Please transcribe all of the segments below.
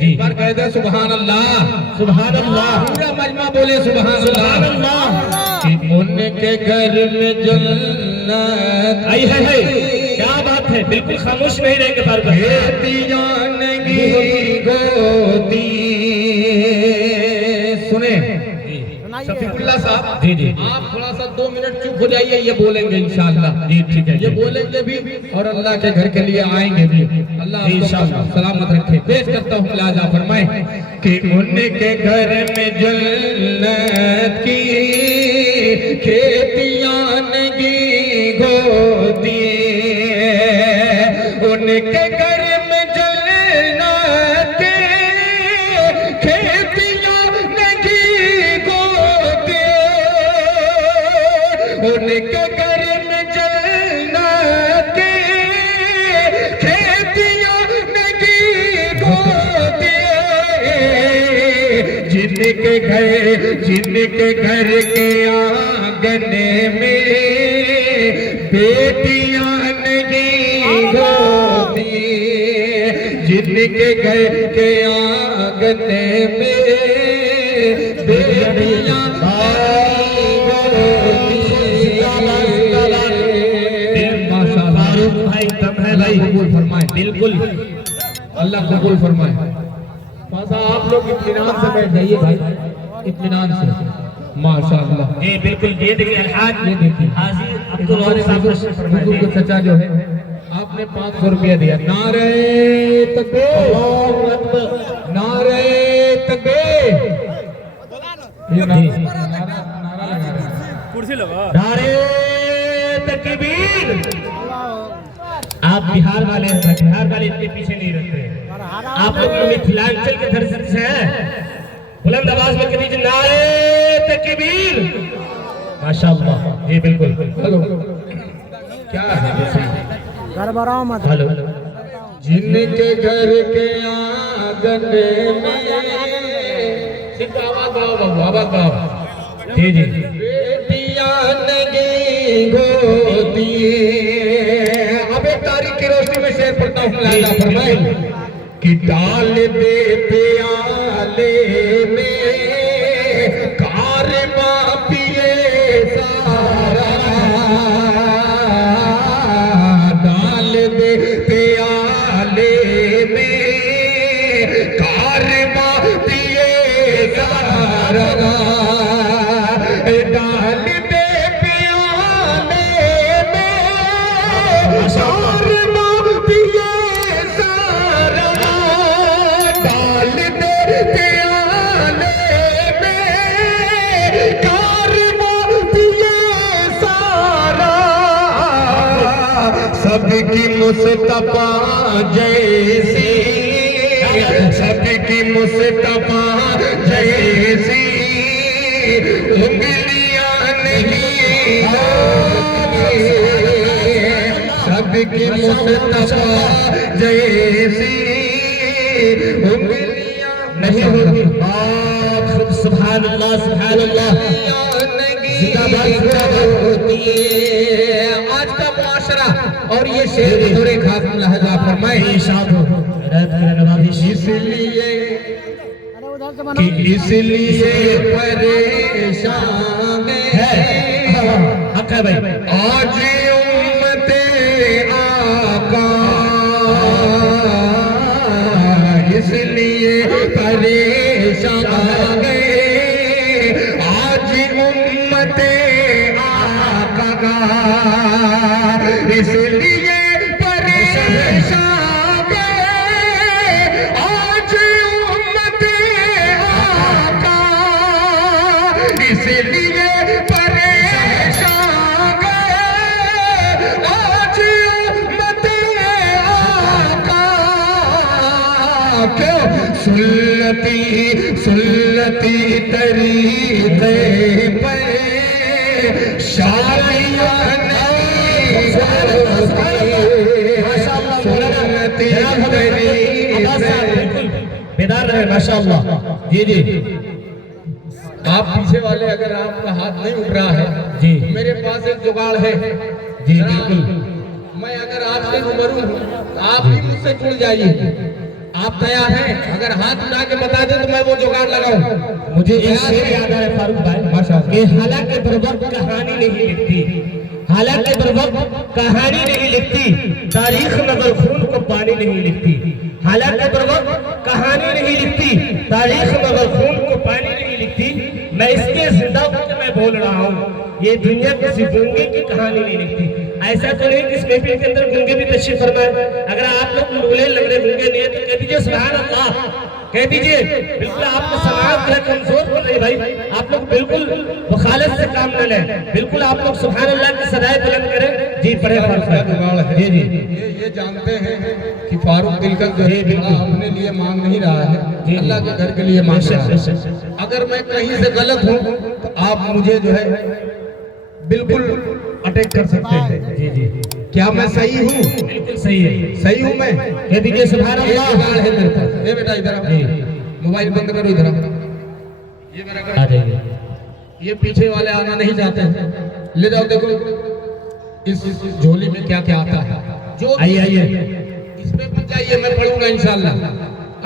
एक बार कह दे सुभान अल्लाह, सुभान अल्लाह, पूरा मजमा बोले सुभान अल्लाह। कि उनके घर में जन्नत आई है, क्या बात है, बिल्कुल खामोश नहीं रहेंगे बार बार। गोदी सुने शफीकुल्लाह साहब, जी जी, आप थोड़ा सा 2 मिनट चुप हो जाइए, ये बोलेंगे इंशाअल्लाह। जी ठीक है, ये बोलेंगे भी और अल्लाह के घर के लिए आएंगे भी। अल्लाह इंशाअल्लाह सलामत रखे। पेश करता हूँ लाजा फरमाए कि उनके घर में जन्नत की खेतियां नगी गोदी, उनके घर में जन्नत की खेतियां नगी गोदी, उनके घर में जन्नत की खेतियां नगी गोदी, जिनके घर के आंगन में बेटियां नहीं होती, जिनके घर के आंगन में बेटियां माशाअल्लाह भाई दम है भाई, कबूल फरमाए, बिल्कुल अल्लाह कबूल फरमाए। बस आप लोग इत्मीनान से बैठ जाइए भाई, इत्मीनान से माशाअल्लाह। ये बिल्कुल, ये देखिए अलहाज, ये देखिए हाजी अब्दुल वारिस साहब तशरीफ फरमाए। बुजुर्ग चचा जो है, आपने 500 रुपया दिया। नारे तकबीर, अल्लाहू अकबर, नारे तकबीर, ये नारा लगा रहे हैं। कुर्सी लगा, नारे तकबीर। आप बिहार वाले हैं, बिहार वाले इतने पीछे नहीं रहते हैं। आप लोग मिथिलांचल के धरती से हैं, बुलंद आवाज में कह दीजिए नारे तकबीर, माशाअल्लाह। जी बिल्कुल, हेलो क्या है गड़बड़ाओ मत। हेलो, जिनके घर के आंगन में सिर्फ आवाज गाओ बाबू, आवाज गाओ। जी जी, बेटियां नहीं होती। अब एक तारीख की रोशनी में शेर पढ़ता हूँ, लाला फरमाए कि डाल दे प्याले में कारवा पिए सारा, डाल दे प्याले में कारवा पिए सारा, डाल दे प्याले में कारवा पिए सारा, डाल दे प्याले में कारवा पिए सारा, सबकी मुस्तफा जैसी, सबकी मुस्तफा जैसी उंगलियां नहीं होती, सबकी मुस्तफा जैसी उंगलियां नहीं होती। आप खुद सुभान अल्लाह, सुभान अल्लाह, होती। आज का मुआशरा और ये शेर थोड़े खास लहजा फरमाए शाद हो, इसलिए कि इसलिए परेशान है हक है भाई। आज उम्मते आका, इसलिए परेशान है आज उम्मते आका, इसलिए परेशान आज उम्मते आका, इसलिए परेशान आज उम्मते आका, क्यों सुन्नती तरीक़े पे शादियां नहीं बेदार रहे, माशाअल्लाह। जी जी, आप पीछे वाले अगर आपका हाथ नहीं उठ रहा है जी, तो मेरे पास एक जुगाड़ है जी बिल्कुल। मैं अगर आपसे रूबरू हूँ तो आप भी मुझसे जुड़ जाइए, आप तैयार हैं? अगर हाथ उठा के बता दे तो मैं वो जुगाड़ लगाऊं। मुझे एक शेर याद आ रहा है फारूक भाई, माशाअल्लाह। कि हालांकि बर वक्त कहानी नहीं लिखती, हालांकि बर वक्त कहानी नहीं लिखती, तारीख मगर खून को पानी नहीं लिखती। हालांकि बर वक्त कहानी नहीं लिखती, तारीख मगर खून को पानी नहीं लिखती। मैं इसके जिंदा होकर मैं बोल रहा हूँ, ये दुनिया किसी गूंगे की कहानी नहीं लिखती। ऐसा तो नहीं कि इस महफिल के अंदर गूंगे भी तशरीफ फरमाए। अगर आप लोग लूले लग रहे गूंगे नहीं है तो कह दीजिए सुभान अल्लाह, कह दीजिए। बिल्कुल आपको समाज जो है कमजोर पड़ रही भाई, आप लोग बिल्कुल वखालत से काम न लें, बिल्कुल आप लोग सुभान अल्लाह की सदाएं बुलंद करें। जी पढ़े जी जी ये जानते हैं कि फारूक दिलकश जो है अपने लिए मांग नहीं रहा है, अल्लाह के घर के लिए मांग रहा है। अगर मैं कहीं से गलत हूँ तो आप मुझे जो है बिल्कुल अटैक कर सकते हैं। जी जी क्या मैं सही हूँ? बिल्कुल सही है, सही हूँ मैं? कह दीजिए सुभान एक अल्लाह। जुगाड़ है मेरे पास। ये बेटा इधर आओ, मोबाइल बंद करो, इधर आओ। ये मेरा आ जाइए। ये पीछे वाले आना नहीं चाहते हैं, ले जाओ। देखो इस झोली में क्या क्या आता है, जो आइए आइए, इसमें मत जाइए, मैं पढ़ूंगा इंशाल्लाह।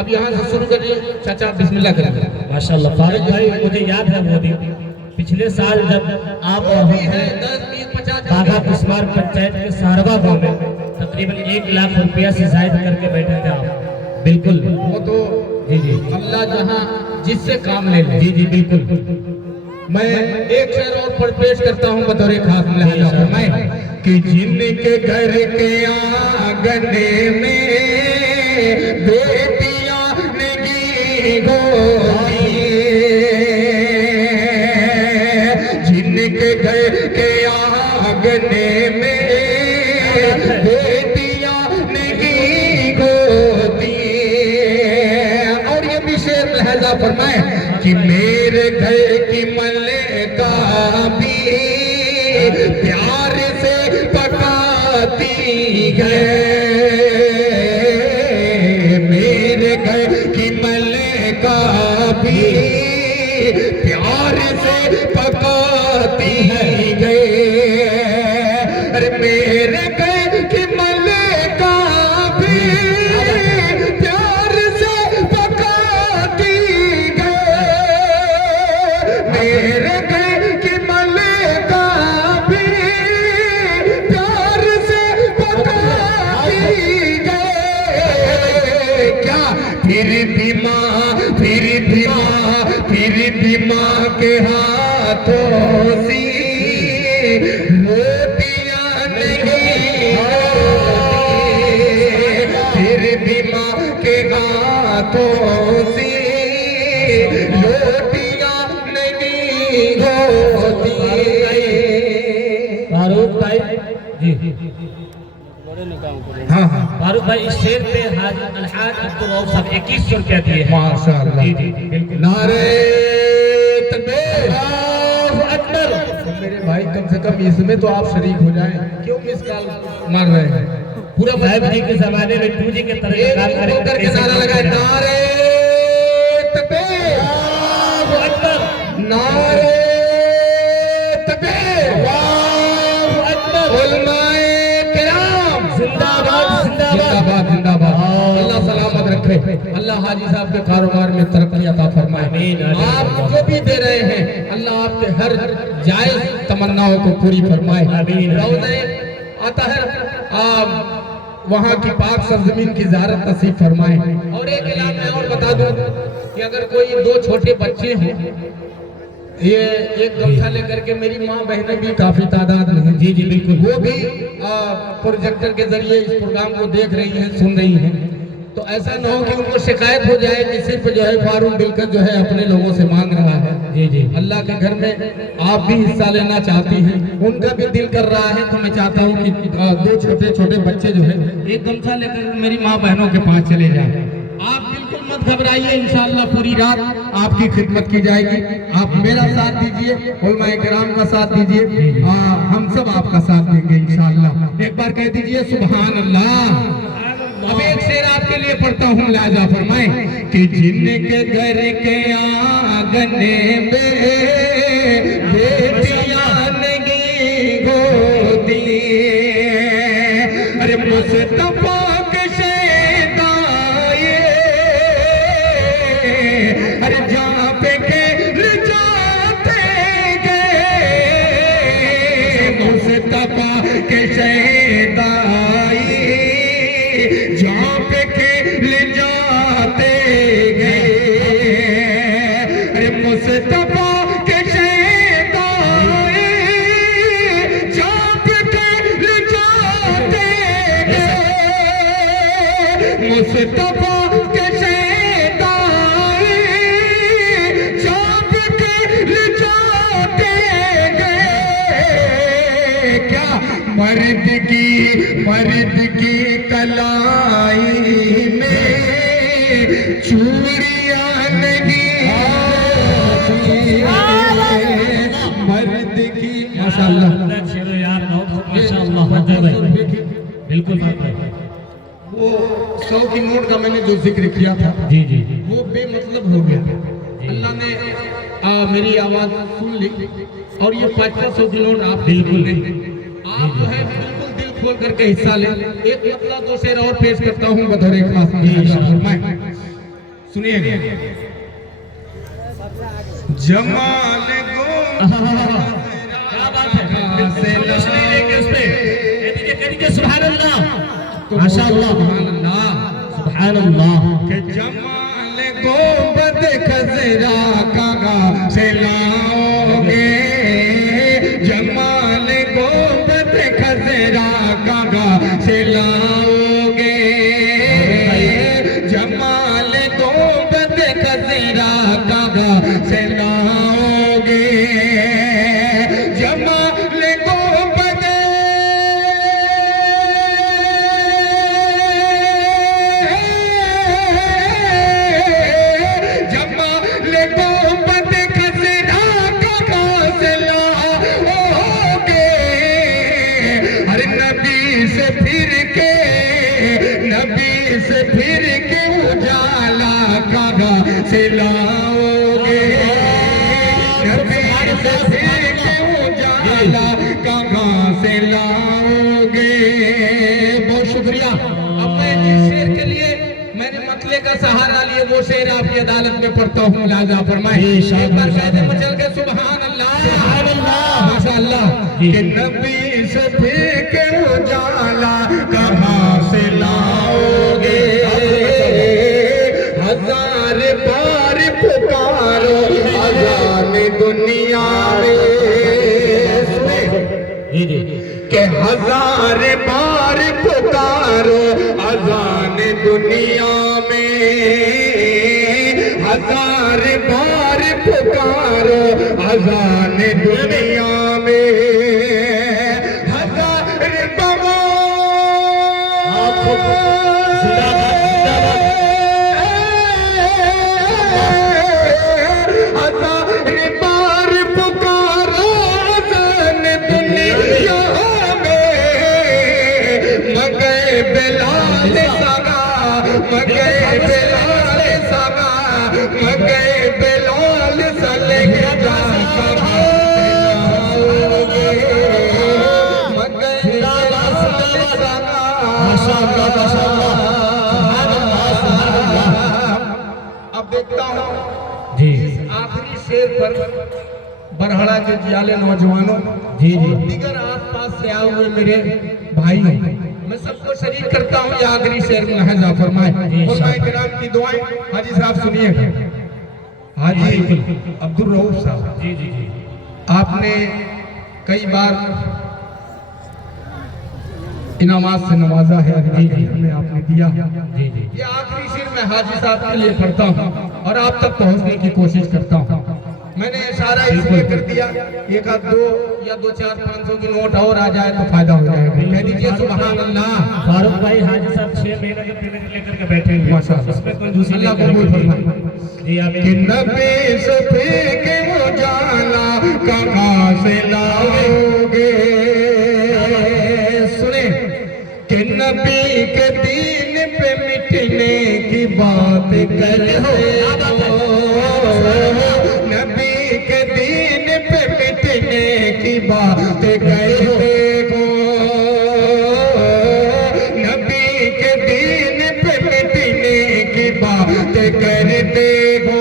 अब यहाँ से शुरू करिए चाचा, बिस्मिल्लाह करिए। माशाल्लाह फारूक भाई, मुझे याद है वो दिन पिछले साल जब आप भी है 10, 20, 50 बाघा कुस्मार पंचायत के सारवा गांव में तकरीबन 1 लाख रुपया से जायद करके बैठे थे आप। बिल्कुल वो तो जी जी अल्लाह जहाँ जिससे काम ले ले। जी जी बिल्कुल। मैं एक शेर और पढ़ पेश करता हूँ बतौर खास मुलाहिजा मैं, कि जिनके घर के आंगने में बेटियां नहीं होती, जिनके घर के आंगने में बेटियां नहीं होती। और ये भी शेर लहजा फरमाए कि मेरे घर की मल्लिका भी प्यार से पकाती है, मेरे घर की मल्लिका भी प्यार से पकाती है। अरे मेरे घर की मल्लिका भी प्यार से पकाती है, मेरे घर की मल्लिका भी प्यार से पकाती है। क्या फिर भी माँ, फिर भी माँ, फिर भी माँ के हाथों से रोटियां नहीं होती, फिर भी माँ के हाथों से रोटियां नहीं होती। फारूक भाई जी, हाँ हाँ फारूक भाई इस शेर पे हाजी अलहाज अब्दुल रऊफ साहब 2100 रुपया दिए हैं। माशाअल्लाह। जी जी जी बिल्कुल। नारे तकबीर, अल्लाहु अकबर। तो मेरे भाई कम से कम इसमें तो आप शरीक हो जाएं, क्यों मिस कॉल मार रहे हैं? पूरा साहब जी के जमाने में 2G के तरह एक काम मिनट होकर के नारा लगाए, नारे तकबीर, अल्लाहु अकबर, नारे तकबीर, अल्लाहु अकबर। उलमाए किराम जिंदाबाद जिंदाबाद। जिंदाबाद जिंदाबाद। अल्लाह सलामत रखे, अल्लाह हाजी साहब के कारोबार में तरक्की अता फरमाए। आमीन, आमीन। आप जो भी दे रहे हैं अल्लाह आपके हर जायज तमन्नाओं को पूरी फरमाए। आमीन। रोज़े आता है वहाँ की पाक सरजमीन की ज़ियारत नसीब फरमाए। और एक इलाम में और बता दूं कि अगर कोई 2 छोटे बच्चे हों, ये एक गमछा लेकर के, मेरी माँ बहनें भी काफी तादाद में हैं, जी जी बिल्कुल। वो भी प्रोजेक्टर के जरिए इस प्रोग्राम को देख रही हैं, सुन रही हैं। तो ऐसा न हो कि उनको शिकायत हो जाए कि सिर्फ जो है फारूक दिलकश जो है अपने लोगों से मांग रहा है। जी जी अल्लाह के घर में आप भी हिस्सा लेना चाहती हैं, उनका भी दिल कर रहा है, तो मैं चाहता हूँ कि 2 छोटे छोटे बच्चे जो है एक गमछा लेकर मेरी माँ बहनों के पास चले जाए। आप बिल्कुल मत घबराइए, इंशाअल्लाह पूरी रात आपकी खिदमत की जाएगी। आप मेरा साथ दीजिए, उलमाए किराम का साथ दीजिए, हम सब आपका साथ देंगे इंशाअल्लाह। एक बार कह दीजिए सुभान अल्लाह। अब एक शेर आपके लिए पढ़ता हूँ, लाजा फरमाए कि जिनके घर के आंगने में बेटियां नहीं होती, अरे मुस्तफा के शैदाए मर्द की कलाई में चूड़ियां नहीं मर्द की माशाल्लाह चलो यार माशाल्लाह बिल्कुल वो 100 की नोट का मैंने जो जिक्र किया था जी जी वो बेमतलब हो गया। अल्लाह ने मेरी आवाज सुन ली और ये 500 की नोट आप बिल्कुल नहीं आप जो है बिल्कुल दिल खोल करके हिस्सा ले। एक मतलब दो शेर और पेश करता हूँ बतौर खास सुनिएगा। जमाल गो क्या बात है सुभान अल्लाह माशाअल्लाह सुभान अल्लाह के जमाल को बद खजरा कागा से लाओगे जमाल को बद खजरा कागा से लाओगे जमाल को बद खजरा कागा से लाओगे जमाल को बद जमाल को बद खजरा कागा से लाओगे हर नबी से फिर के उजाला कागा से लाओगे नबी से फिर के उजाला कागा से लाओगे। बहुत शुक्रिया। अब मैं जिस शेर के लिए मैंने मतले का सहारा लिए वो शेर आपकी अदालत में पढ़ता हूँ लाजा फरमाए एक बार कहते मचल के सुभान अल्लाह माशाअल्लाह कि नबी से फिर के उजाला कहाँ से लाओगे हजार बार पुकारो अजान दुनिया में के हजार बार पुकारो अजान दुनिया में हजार बार पुकारो अजान दुनिया में हजार बार पुकारो अजान दुनिया मगे बिलाल सगा मगे बिलाल सगा मगे बिलाल सले जा मगे बिलाल सगा अब देखता हूँ जी आखिरी शेर पर बरहड़ा के जियाले नौजवानों जी जी और दीगर आसपास से आए हुए मेरे भाइयों मैं सबको शरीक करता हूँ ये आखिरी शेर में लहजा फरमाए और मैं किराम की दुआएं हाजी साहब सुनिए हाजी अब्दुल रऊफ साहब जी जी जी आपने कई बार इनामात से नवाजा है हमें आपने दिया जी जी ये आखिरी शेर मैं हाजी साहब के लिए पढ़ता हूँ और आप तक पहुँचने की कोशिश करता हूँ। मैंने इशारा इसलिए कर दिया एक आध दो या 2-4-500 की नोट और आ जाए तो फायदा हो जाएगा। कह दीजिए सुभान अल्लाह। फारूक भाई हाजी साहब 6 महीने के पेमेंट लेकर के बैठे हुए माशाअल्लाह इसमें कंजूसी अल्लाह नहीं कबूल करेंगे। फरमाए। जी कि आमीन नबी से फिर के उजाला कहाँ से लाओगे सुने कि नबी के दीन पे मिटने की बात करे हो नबी के दीन पे मिटने की बात करे हो नबी के दीन पे मिटने की बात करते हो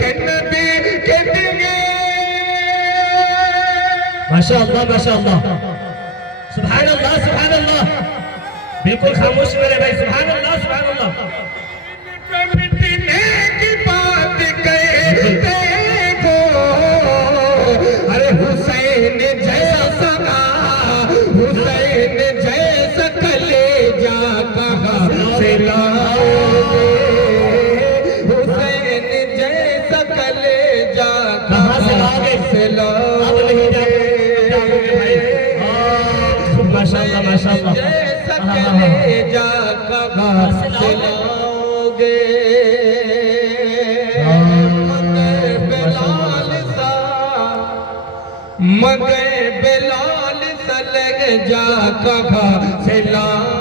कि नबी के दीन माशाअल्लाह माशाअल्लाह सुभान अल्लाह बिल्कुल खामोश मेरे भाई सुभान अल्लाह मिटने की बात कहते हो अरे हुसैन जैसा कलेजा कहाँ से लाओगे हुसैन जैसा कलेजा कहाँ से लाओगे माशाअल्लाह। चले जा कहाँ से लाओगे मगर बेलाल सा लग जा कहाँ से लाओगे